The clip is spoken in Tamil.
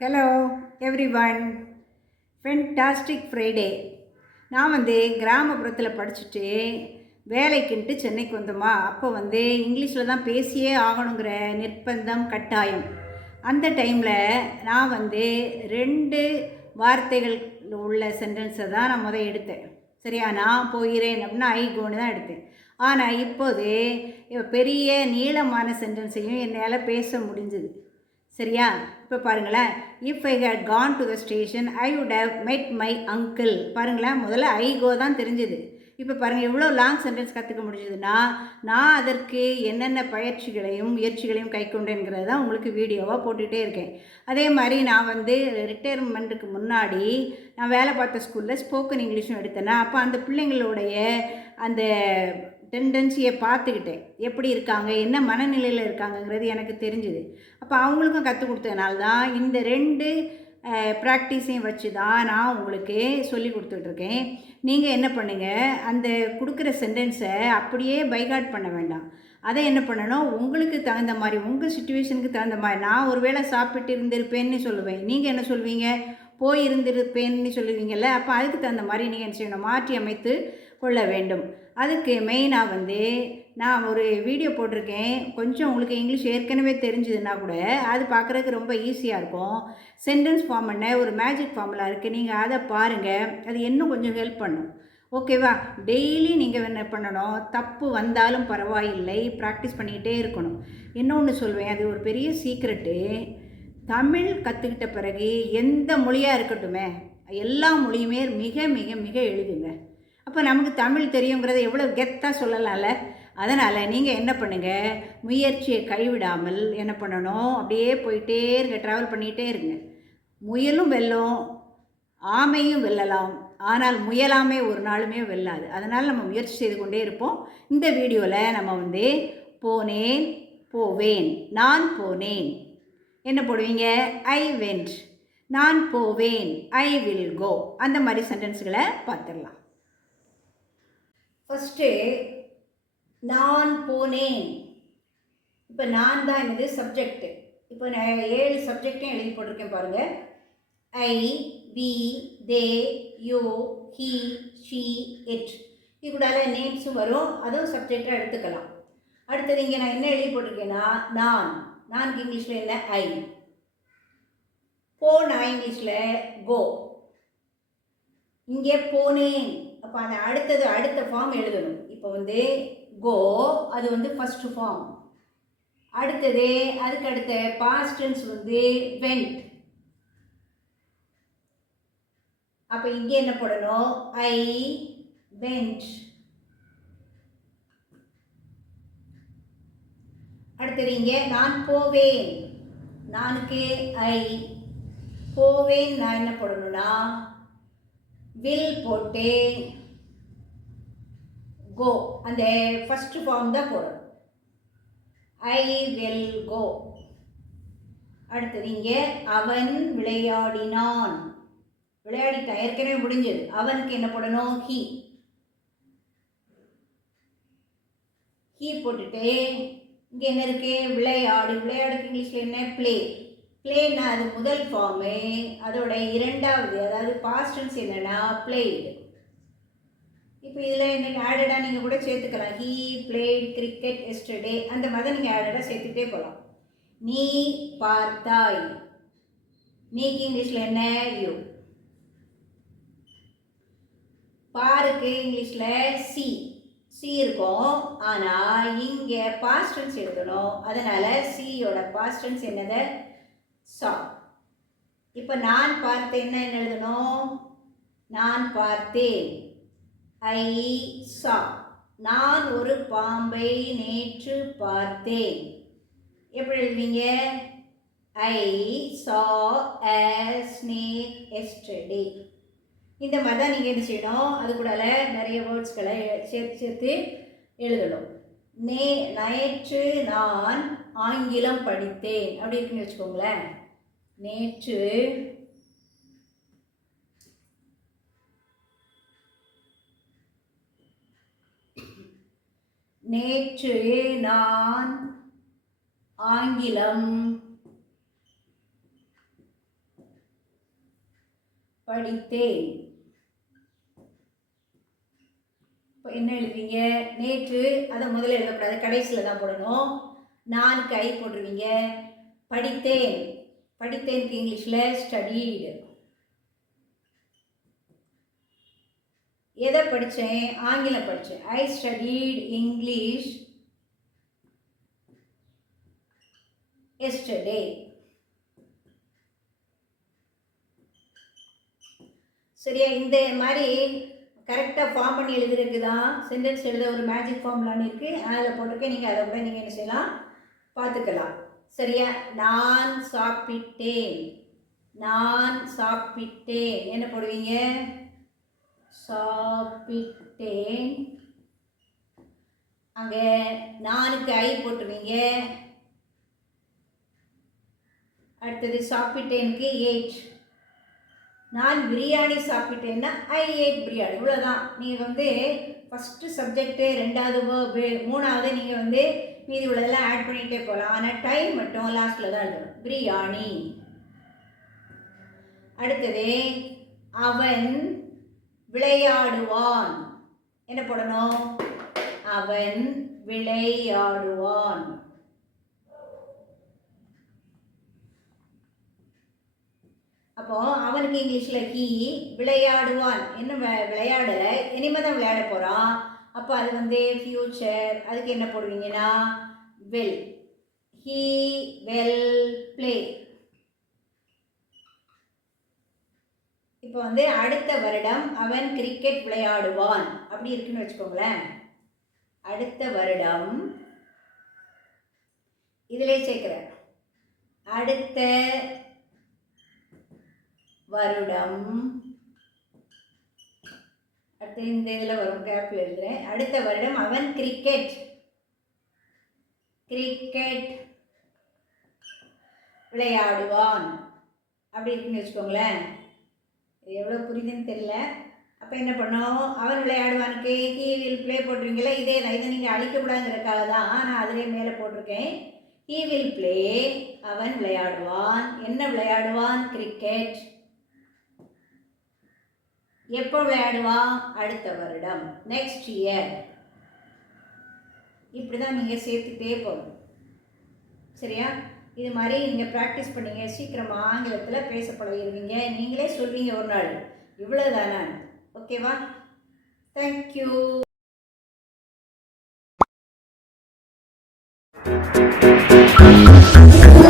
Hello everyone fantastic Friday நான் வந்து கிராமப்புறத்தில் படிச்சுட்டு வேலைக்குன்ட்டு சென்னைக்கு வந்தோமா அப்போ வந்து இங்கிலீஷில் தான் பேசியே ஆகணுங்கிற நிர்பந்தம் கட்டாயம். அந்த டைமில் நான் வந்து ரெண்டு வார்த்தைகள் உள்ள சென்டென்ஸை தான் நான் முதல் எடுத்தேன். சரியா? நான் போகிறேன் அப்படின்னா ஐ கோன்னு தான் எடுத்தேன். ஆனால் இப்போது பெரிய நீளமான சென்டென்ஸையும் என்னால் பேச முடிஞ்சுது. சரியா? இப்போ பாருங்களேன். If I had gone to the station I would have met my uncle பாருங்களேன் முதல்ல ஐ கோ தான் தெரிஞ்சுது. இப்போ பாருங்கள் எவ்வளோ லாங் சென்டென்ஸ் கற்றுக்க முடிஞ்சதுன்னா நான் அதற்கு என்னென்ன பயிற்சிகளையும் முயற்சிகளையும் கை கொண்டேங்கிறது தான் உங்களுக்கு வீடியோவாக போட்டுகிட்டே இருக்கேன். அதே மாதிரி நான் வந்து ரிட்டையர்மெண்ட்டுக்கு முன்னாடி நான் வேலை பார்த்த ஸ்கூலில் ஸ்போக்கன் இங்கிலீஷும் எடுத்தேன்னா அப்போ அந்த பிள்ளைங்களுடைய அந்த டெண்டன்சியை பார்த்துக்கிட்டேன் எப்படி இருக்காங்க என்ன மனநிலையில் இருக்காங்கங்கிறது எனக்கு தெரிஞ்சுது. அப்போ அவங்களுக்கும் கற்றுக் கொடுத்ததுனால தான் இந்த ரெண்டு ப்ராக்டிஸையும் வச்சு தான் நான் உங்களுக்கு சொல்லி கொடுத்துட்ருக்கேன். நீங்கள் என்ன பண்ணுங்கள் அந்த கொடுக்குற சென்டென்ஸை அப்படியே பைகாட் பண்ண வேண்டாம். அதை என்ன பண்ணணும் உங்களுக்கு தகுந்த மாதிரி உங்கள் சுச்சுவேஷனுக்கு தகுந்த மாதிரி நான் ஒரு வேளை சாப்பிட்டு இருந்திருப்பேன்னு சொல்லுவேன். நீங்கள் என்ன சொல்வீங்க? போய் இருந்திருப்பேன்னு சொல்லுவீங்கள்ல அப்போ அதுக்கு தகுந்த மாதிரி நீங்கள் என்ன செய்யணும் மாற்றி அமைத்து கொள்ள வேண்டும். அதுக்கு மெயினாக வந்து நான் ஒரு வீடியோ போட்டிருக்கேன். கொஞ்சம் உங்களுக்கு இங்கிலீஷ் ஏற்கனவே தெரிஞ்சதுன்னா கூட அது பார்க்குறதுக்கு ரொம்ப ஈஸியாக இருக்கும். சென்டென்ஸ் ஃபார்ம் பண்ண ஒரு மேஜிக் ஃபார்முலா இருக்குது நீங்கள் அதை பாருங்கள் அது இன்னும் கொஞ்சம் ஹெல்ப் பண்ணும். ஓகேவா டெய்லி நீங்கள் என்ன பண்ணணும்? தப்பு வந்தாலும் பரவாயில்லை. ப்ராக்டிஸ் பண்ணிக்கிட்டே இருக்கணும். இன்னொன்று சொல்வேன். அது ஒரு பெரிய சீக்ரெட்டு தமிழ் கற்றுக்கிட்ட பிறகு எந்த மொழியாக இருக்கட்டுமே எல்லா மொழியுமே மிக மிக மிக எளிதுங்க. அப்போ நமக்கு தமிழ் தெரியுங்கிறத எவ்வளோ கெத்தாக சொல்லலாம்ல? அதனால் நீங்கள் என்ன பண்ணுங்கள் முயற்சியை கைவிடாமல் என்ன பண்ணணும்? அப்படியே போயிட்டே இருங்க. ட்ராவல் பண்ணிகிட்டே இருங்க. முயலும் வெல்லும் ஆமையும் வெல்லலாம். ஆனால் முயலாமே ஒரு நாளுமே வெல்லாது. அதனால் நம்ம முயற்சி செய்து கொண்டே இருப்போம். இந்த வீடியோவில் நம்ம வந்து போனேன் போவேன் நான் போனேன். என்ன போடுவீங்க? ஐ வென்ட் நான் போவேன் ஐ வில் கோ அந்த மாதிரி சென்டென்ஸ்களை பார்த்துடலாம். ஃபஸ்ட்டு நான் போனேன். இப்போ நான் தான் என்னது சப்ஜெக்ட் இப்போ நான் ஏழு சப்ஜெக்டையும் எழுதி போட்டிருக்கேன் பாருங்கள் I we they you he she it இது கூட நேம்ஸும் வரும். அதுவும் சப்ஜெக்டாக எடுத்துக்கலாம். அடுத்தது இங்கே நான் என்ன எழுதி போட்டிருக்கேன்னா நான். நான்கு இங்கிலீஷில் என்ன? ஐ போ நான் இங்கிலீஷில் கோ இங்கே போனேன். அப்போ அந்த அடுத்தது அடுத்த ஃபார்ம் எழுதணும். இப்போ வந்து கோ அது வந்து ஃபஸ்ட்டு ஃபார்ம் அடுத்தது அதுக்கு அடுத்த பாஸ்டன்ஸ் வந்து வெண்ட் அப்போ இங்கே என்ன போடணும்? ஐ வெண்ட் அடுத்தது இங்கே நான் போவேன். நானுக்கு ஐ போவேன் நான் என்ன போடணும்னா வில் போட்டு கோ அந்த ஃபஸ்ட் ஃபார்ம் தான் போடணும். ஐ வில் கோ அடுத்தது இங்கே அவன் விளையாடினான். விளையாடிட்டான் ஏற்கனவே முடிஞ்சது. அவனுக்கு என்ன போடணும்? ஹி ஹீ போட்டுட்டு இங்கே என்ன இருக்கு? விளையாடு. விளையாடுக்கு இங்கிலீஷில் என்ன? ப்ளே ப்ளேன்னா அது முதல் ஃபார்மு அதோட இரண்டாவது அதாவது பாஸ்டன்ஸ் என்னென்னா பிளேடு இப்போ இதில் நீங்கள் ஆடடாக நீங்கள் கூட சேர்த்துக்கலாம். ஹீ பிளேட் கிரிக்கெட் எஸ்டர்டே அந்த மாதிரி நீங்கள் ஆடடாக சேர்த்துட்டே போகலாம் நீ பார்த்தாய். நீக்கு இங்கிலீஷில் என்ன? யூ பாருக்கு இங்கிலீஷில் சி சி இருக்கும். ஆனால் இங்கே பாஸ்டன்ஸ் எழுதணும் அதனால் சியோட பாஸ்டன்ஸ் என்னதை? சா இப்போ நான் பார்த்தேன் என்ன எழுதணும்? நான் பார்த்தேன். ஐ சா. நான் ஒரு பாம்பை நேற்று பார்த்தேன். எப்படி எழுதுவீங்க? ஐ சா a ஸ்னேக் yesterday இந்த மாதிரி தான் நீங்கள் என்ன செய்யணும்? அது கூட நிறைய வேர்ட்ஸ்களை சேர்த்து சேர்த்து எழுதணும். நே நேற்று நான் ஆங்கிலம் படித்தேன். அப்படி இருக்குன்னு வச்சுக்கோங்களேன். நேற்று நேற்று நான் ஆங்கிலம் படித்தேன். இப்போ என்ன எழுதுவீங்க? நேற்று அதை முதல்ல எழுதக்கூடாது கடைசியில் தான் போடணும். நான் கை போட்டுருவீங்க. படித்தேன். படித்தேன் இங்கிலீஷில் ஸ்டடீடு எதை படித்தேன்? ஆங்கிலம் படித்தேன். ஐ ஸ்டடீட் இங்கிலீஷ் எஸ்டர்டே சரியா? இந்த மாதிரி கரெக்டாக ஃபார்ம் பண்ணி எழுதுறதுக்கு தான் சென்டென்ஸ் எழுத ஒரு மேஜிக் ஃபார்ம்லான்னு இருக்குது அதில் போட்டிருக்கேன். நீங்கள் அதை கூட நீங்கள் என்ன செய்யலாம்? பார்த்துக்கலாம். சரியா? நான் சாப்பிட்டேன். நான் சாப்பிட்டேன். என்ன போடுவீங்க? சாப்பிட்டேன். அங்கே நானுக்கு ஐ போட்டுருவீங்க. அடுத்தது சாப்பிட்டேனுக்கு எயிட். நான் பிரியாணி சாப்பிட்டேன்னா ஐ ஏட் பிரியாணி. இவ்வளோதான் நீங்கள் வந்து ஃபஸ்ட்டு சப்ஜெக்ட்டு ரெண்டாவது வேர்பு மூணாவது நீங்கள் வந்து மீதி உள்ளதெல்லாம் ஆட் பண்ணிகிட்டே போகலாம். ஆனால் டைம் மட்டும் லாஸ்ட்டில் தான் எழுதணும். பிரியாணி. அடுத்தது அவன் விளையாடுவான். என்ன போடணும்? அவன் விளையாடுவான். அப்போ அவனுக்கு இங்கிலீஷில் ஹீ விளையாடுவான். என்ன வி- விளையாடல? தான் விளையாட போகிறான் அப்போ அது வந்து ஃப்யூச்சர் அதுக்கு என்ன போடுவீங்கன்னா வெல் ஹீ வெல் ப்ளே இப்போ வந்து அடுத்த வருடம் அவன் கிரிக்கெட் விளையாடுவான். அப்படி இருக்குன்னு வச்சுக்கோங்களேன். அடுத்த வருடம் இதிலே சேர்க்குறேன். அடுத்த வருடம். அடுத்து இந்த இதில் வரும் கேப்பில் எழுதுறேன். அடுத்த வருடம் அவன் கிரிக்கெட் கிரிக்கெட் விளையாடுவான். அப்படி இருக்குன்னு வச்சுக்கோங்களேன். எவ்வளோ புரியுதுன்னு தெரியல. அப்போ என்ன பண்ணோம்? அவன் விளையாடுவானுக்கு. ஹீ ப்ளே போட்டிருக்கீங்களா இதே தான். இதை நீங்கள் அழிக்கக்கூடாதுங்கிறக்காக தான் நான் அதிலே மேலே போட்டிருக்கேன். ஹீவில் ப்ளே அவன் விளையாடுவான். என்ன விளையாடுவான்? கிரிக்கெட் எப்போ விளையாடுவான் அடுத்த வருடம். நெக்ஸ்ட் இயர் இப்படி தான் நீங்கள் சேர்த்துட்டே போகணும். சரியா? இது மாதிரி நீங்கள் ப்ராக்டிஸ் பண்ணீங்க சீக்கிரமாக ஆங்கிலத்தில் பேச பழகிருவீங்க. நீங்களே சொல்வீங்க ஒரு நாள். இவ்வளோ தானே ஓகேவா தேங்க்யூ Thank